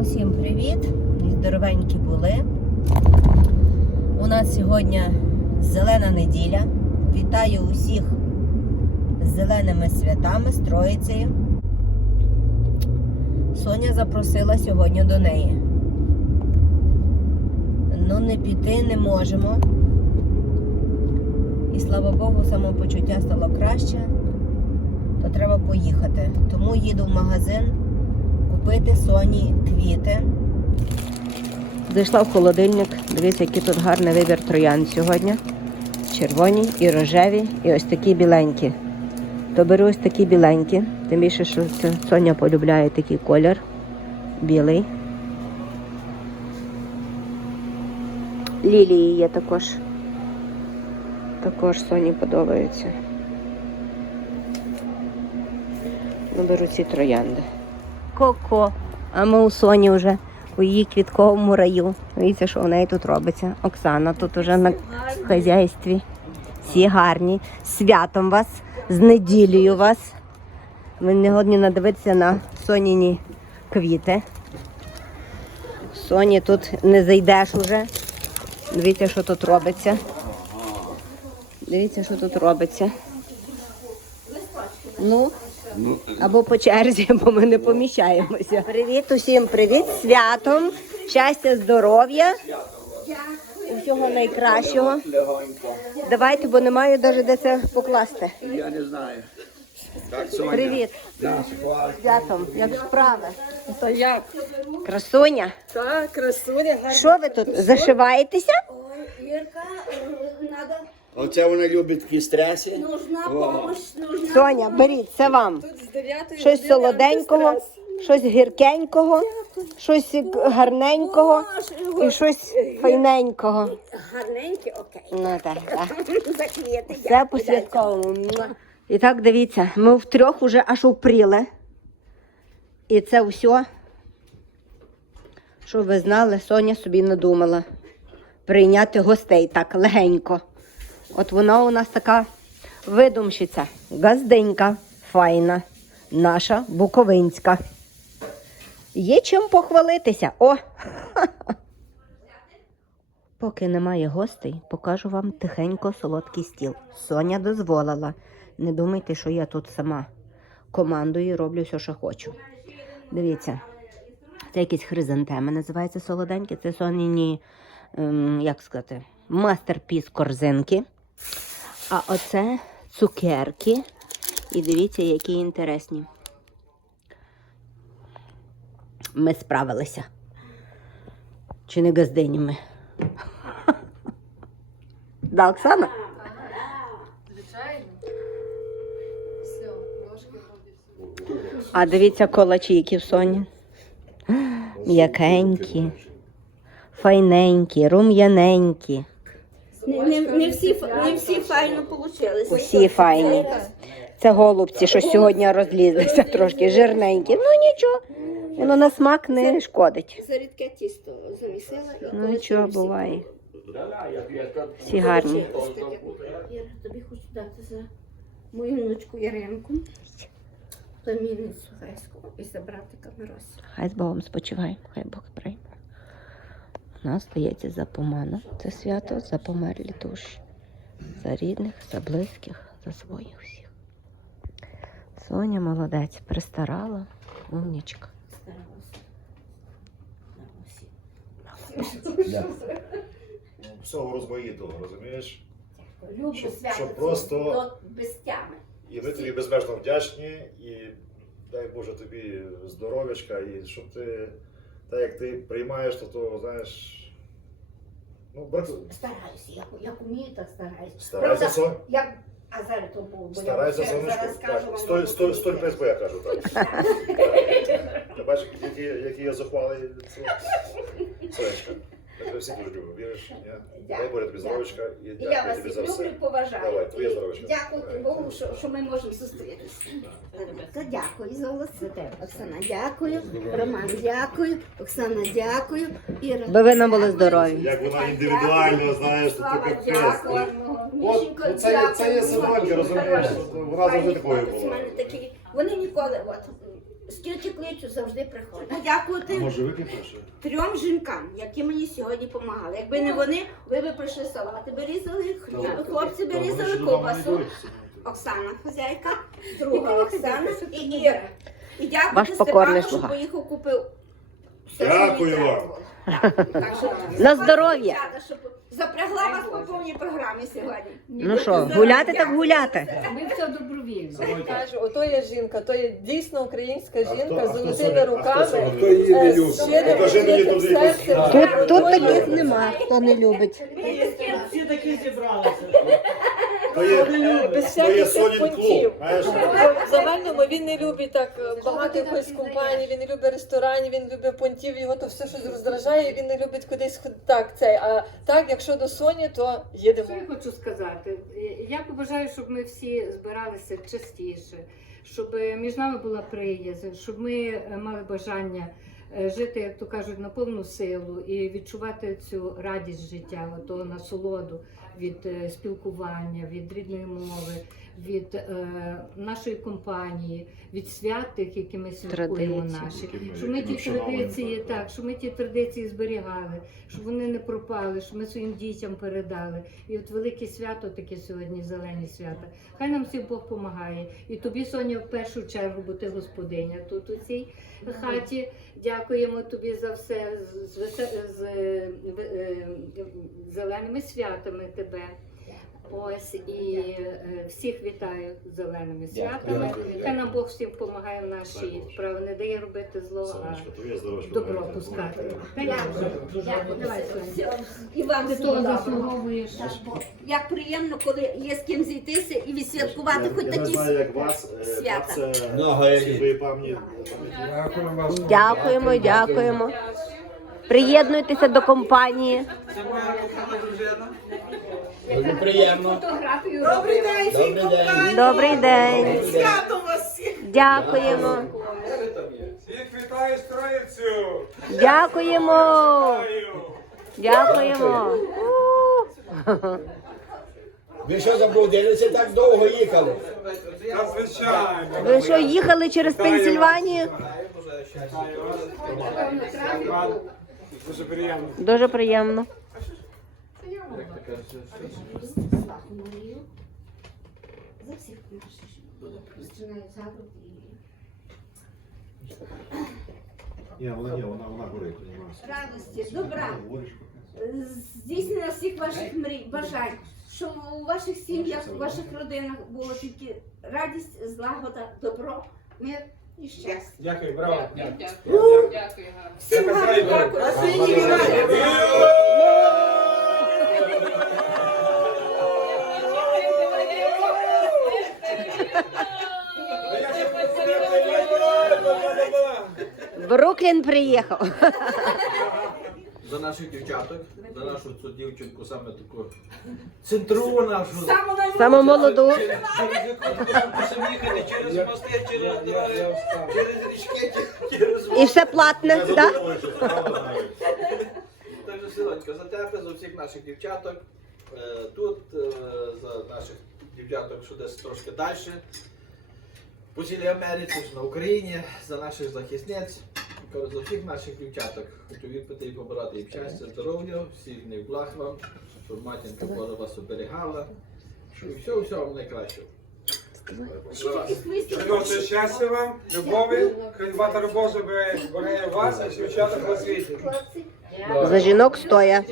Усім привіт! Здоровенькі були. У нас сьогодні зелена неділя. Вітаю усіх з зеленими святами, з Троїцею. Соня запросила сьогодні до неї. Ну, не піти не можемо. І слава Богу, самопочуття стало краще, то треба поїхати. Тому їду в магазин купити Соні квіти. Зайшла в холодильник. Дивіться, який тут гарний вибір троян сьогодні. Червоні і рожеві, і ось такі біленькі. То беру ось такі біленькі. Тим більше, що це Соня полюбляє такий колір. Білий. Лілії є також. Також Соні подобаються. Беру ці троянди. Коко. А ми у Соні вже у її квітковому раю. Дивіться, що у неї тут робиться. Оксана тут уже на хазяйстві. Всі гарні. Святом вас, з неділею вас. Ви не годні надивитися на Соніні квіти. Соні тут не зайдеш уже. Дивіться, що тут робиться. Дивіться, що тут робиться. Ну, або по черзі, бо ми не поміщаємося. Привіт усім, привіт, святом, щастя, здоров'я. Усього найкращого. Давайте, бо не маю навіть де це покласти. Я не знаю. Привіт. Да. Святом, як справи? Та як? Красуня. Так, красуня, гарна. Що ви тут зашиваєтеся? Ірка, надо, Оце вона любить такі стреси. нужна помощь, нужна Соня, беріть, це вам. Тут з 9 Щось солоденького, щось гіркенького, щось гарненького і щось файненького. Гарненькі, окей. Ну так, так. Все по святковому. І так, дивіться, ми втрьох уже аж упріли. І це все, щоб ви знали, Соня собі надумала прийняти гостей так легенько. От вона у нас така видумщиця, газденька, файна, наша буковинська. Є чим похвалитися. О! Поки немає гостей, покажу вам тихенько солодкий стіл. Соня дозволила. Не думайте, що я тут сама командую і роблю все, що хочу. Дивіться, це якісь хризантеми називаються солоденькі. Це соняні, ем, як сказати, мастерпіс корзинки. А оце цукерки. І дивіться, які інтересні. Ми справилися. Чи не газдинями? Да, Оксана? А дивіться колачі, які в Соні. М'якенькі, файненькі, рум'яненькі. Не, не, всі, не всі файно получилися. Усі файні. Це голубці, що сьогодні розлізлися трошки жирненькі. Ну нічого, воно на смак не шкодить. За рідке тісто замісила. Ну нічого буває. Всі гарні. Іра, тобі хочу дати за мою внучку Яринку, племінницю Гайську, і за братика. Хай з Богом спочивай, хай Бог прийме. У нас стається за поману. Це свято за померлі душі. За рідних, за близьких, за своїх всіх. Соня молодець, пристарала, умнічка. Старалася. всього розмаїтого, розумієш? Люблю Щоб- свято щоб просто- без тями. І ми тобі безмежно вдячні, і дай Боже тобі здоров'ячка, і щоб ти, так як ти приймаєш, то, то знаєш. Ну, брат, Стараюся, як, як умію, так стараюся. старайся, Правда, сон, як, а зараз то бо старайся, я зараз сонечко. кажу вам. стой, стой, стой без я кажу, так. Ти бачиш, які, які я зухвалий. сонечка. Я тебе всі дуже люблю, віриш? Ні? Дай Боже тобі здоров'ячка і я вас тобі за люблю все. і поважаю. Давай, твоє здоров'ячко. Дякую Богу, що, що ми можемо зустрітися. Та дякую, золоце. Оксана, дякую. Роман, дякую. Оксана, дякую. Іра. Би ви нам були здорові. Як вона індивідуально, знаєш, то Слава, таке дякуємо. От, Мішенько, от це, є- це є синонька, розумієш? Вона завжди такою у була. мене такі. Вони ніколи, от, Скільки кличу, завжди приходять. Подякувати Може викликати? трьом жінкам, які мені сьогодні допомагали. Якби не вони, ви б прийшли салати б різали, хліб, хлопці б різали ковбасу. Оксана, хазяйка, друга Оксана і Іра. І Ваш дякувати покорний Степану, що слуга. поїхав купив. все, що Дякую мені вам. треба було. Так що, На здоров'я. дівчата, щоб Запрягла вас по повній програмі сьогодні. Ну що, гуляти так гуляти. Ми все добровільно. Кажу, ото є жінка, то є дійсно українська жінка з золотими руками. хто її не е, любить? Покажи мені тут якусь- Тут, тут таких нема, хто не любить. Всі такі зібралися. То є, Без всяких Сонін цих клуб. понтів. знаєш? В загальному він не любить так е, багато якоїсь компанії, він не любить ресторанів, він любить понтів, його то все щось роздражає, він не любить кудись ход- так цей. А так, якщо до Соні, то їдемо. Що я хочу сказати? Я побажаю, щоб ми всі збиралися частіше, щоб між нами була приязнь, щоб ми е, мали бажання е, жити, як то кажуть, на повну силу і відчувати цю радість життя, ото насолоду від е, спілкування, від рідної мови, від е, нашої компанії, від свят тих, які ми святкуємо наші. Які ми- Щоб ми які ті традиції, так. так, щоб ми ті традиції зберігали, щоб вони не пропали, щоб ми своїм дітям передали. І от велике свято таке сьогодні, зелені свята. Хай нам всіх Бог допомагає. І тобі, Соня, в першу чергу, бо ти господиня тут у цій хаті. Дякуємо тобі за все з, з, весе- з, е, в- е, зеленими святами тебе. Ось і е, всіх вітаю з зеленими святами. Хай нам Бог всім допомагає в нашій справі, не дає робити зло, а добро пускати. І вам Ти того заслуговуєш. Як приємно, коли є з ким зійтися і відсвяткувати хоч такі як вас, е, свята. це пам'ятні. Дякуємо, дякуємо. Приєднуйтеся до компанії. Дуже приємно. Фотографію Добрий день. Добрий день. Добрий день. Свято вас всіх! Дякуємо. Всіх вітаю Троїцю! Дякуємо. Дякуємо. Ви що заблудилися так довго їхали? Та звичайно! Ви що, їхали через Пенсільванію? Вітаю вас. Дуже приємно. Дуже приємно. За всіх наших розпочинаю загруд і Ні, вона ні, вона, вона горить, радості, добра, здійснення всіх ваших мрій, бажань, щоб у ваших сім'ях, у ваших родинах було тільки радість, злагода, добро, мир і щастя. Дякую, браво! Дякую, Всім гарно. дякую. Бруклін приїхав. за наших дівчаток, за нашу цю дівчинку саме таку центрову нашу. Саму молоду. Через яку мусимо їхати через мости, через, через річки, через І все платне, так? Силонька, за тебе, за всіх наших дівчаток. Е, Тут е, за наших дівчаток, що десь трошки далі. По цілій Америці, на Україні, за наших захисниць. За всіх наших дівчаток. Хочу відпити і побирати їм щастя, здоров'я, всіх них благ вам, щоб матінка Божа вас оберігала. І всього, всього найкращого. Боже, щастя вам, любові, хай Матер Божа бере вас і дівчаток на світі. За жінок стоя.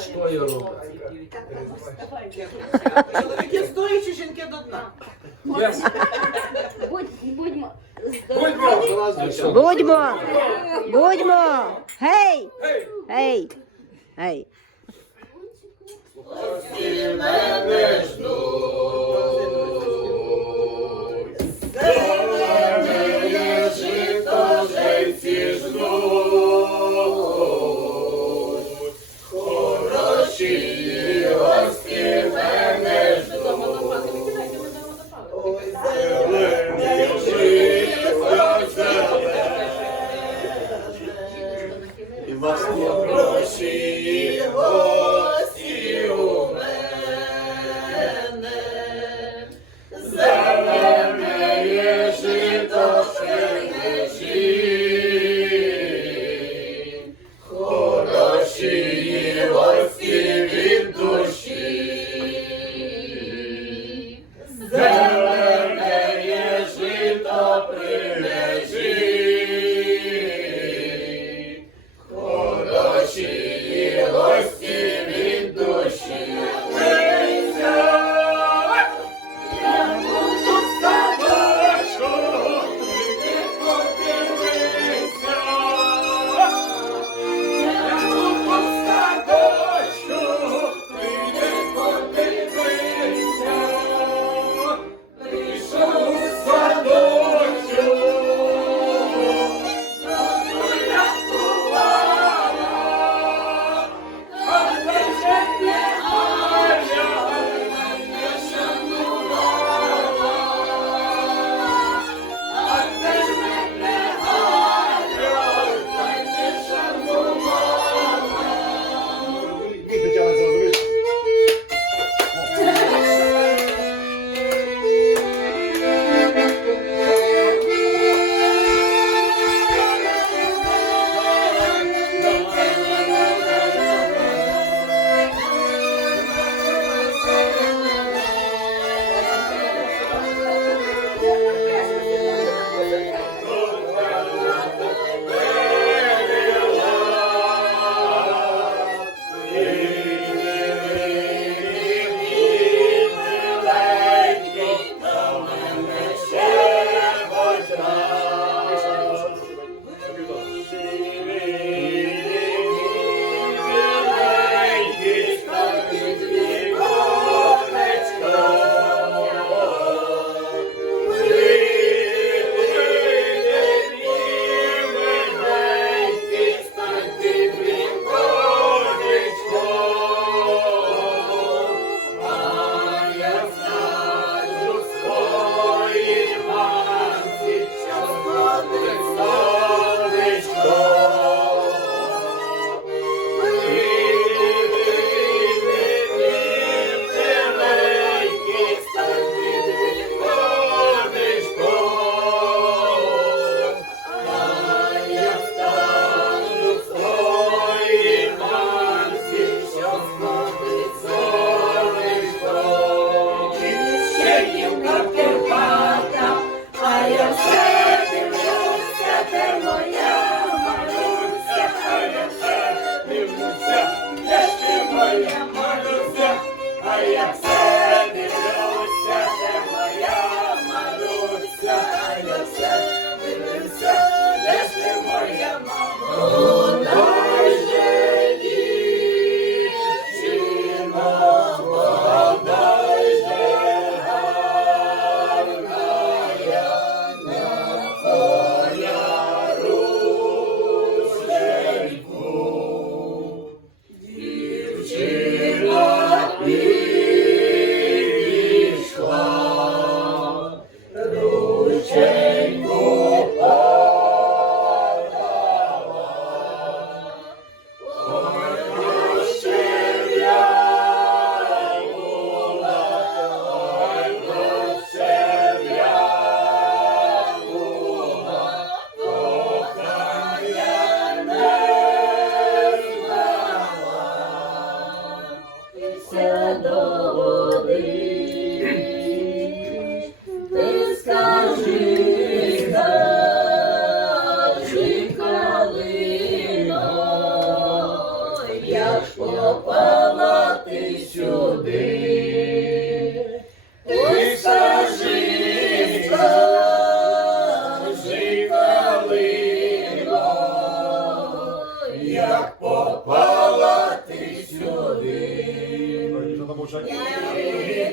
Що я роблю? Чоловіки стоячи, жінки до дна. Будьмо Будьмо! Будьмо! Будьмо! Гей! Гей! Гей! Гей! І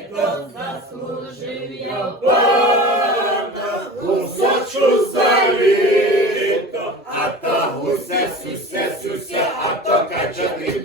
Хто заслужив я пана, гусочу за літо, гуся, сюся, сюся, а то качатрі.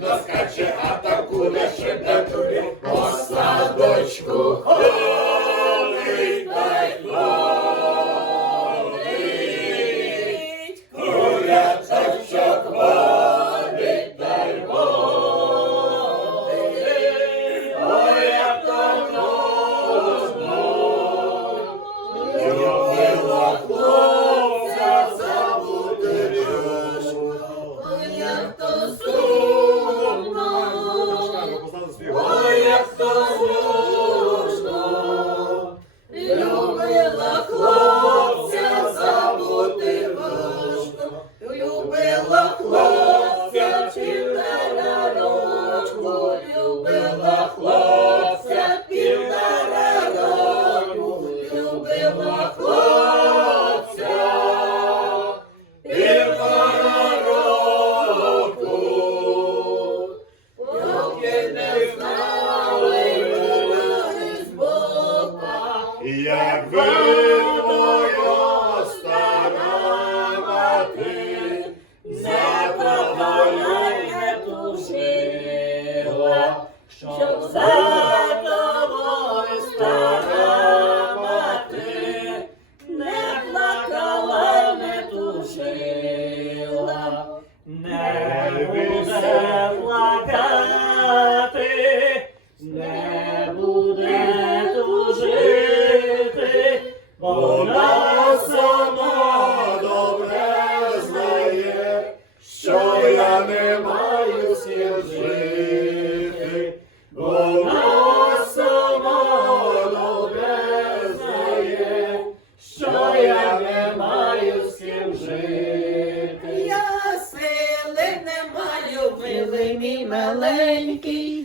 Жити.